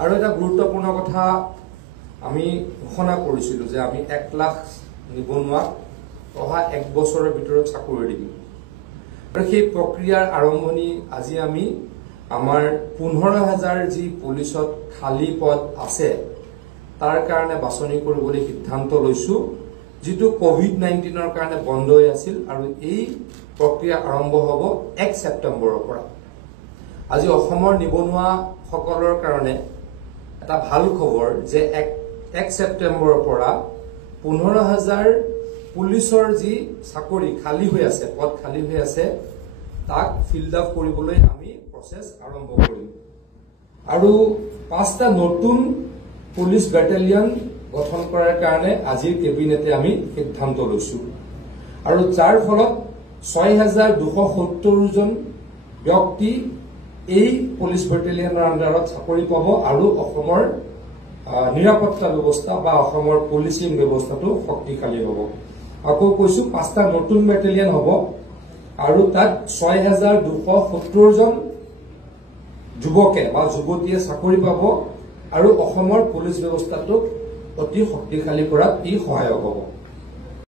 আৰু এটা গুৰুত্বপূৰ্ণ কথা আমি ঘোষণা কৰিছিলো যে আমি 1 লাখ নিবনুৱাক অহা 1 বছৰৰ ভিতৰত চাকৰি দিম। আৰু সেই প্ৰক্ৰিয়াৰ আৰম্ভণি আজি আমি আমাৰ 15,000 যি পুলিচত খালী পদ আছে তাৰ কাৰণে বাছনি কৰিবলৈ সিদ্ধান্ত লৈছো, যিটো কোভিড-19ৰ কাৰণে বন্ধ হৈ আছিল। আৰু এই প্ৰক্ৰিয়া আৰম্ভ হ'ব 1 ছেপ্টেম্বৰৰ পৰা। আজি অসমৰ নিবনুৱা সকলৰ কাৰণে এটা ভাল খবৰ যে 1 ছেপ্টেম্বৰৰ পৰা 15,000 পুলিচৰ যি চাকৰি খালী হৈ আছে, পদ খালী হৈ আছে, তাক ফিল্ড আপ কৰিবলৈ আমি প্ৰচেছ আৰম্ভ কৰিম। আৰু 5টা নতুন পুলিচ বেটেলিয়ন গঠন কৰাৰ কাৰণে আজিৰ কেবিনেটে আমি সিদ্ধান্ত লৈছো। আৰু যাৰ ফলত 6,270 জন ব্যক্তি এই পুলিচ বেটেলিয়নৰ আণ্ডাৰত চাকৰি পাব আৰু অসমৰ নিৰাপত্তা ব্যৱস্থা বা অসমৰ পুলিচিং ব্যৱস্থাটো শক্তিশালী হ'ব। আকৌ কৈছো 5টা নতুন বেটেলিয়ন হ'ব আৰু তাত 6,270 জন যুৱকে বা যুৱতীয়ে চাকৰি পাব আৰু অসমৰ পুলিচ ব্যৱস্থাটোক অতি শক্তিশালী কৰাত ই সহায়ক হ'ব।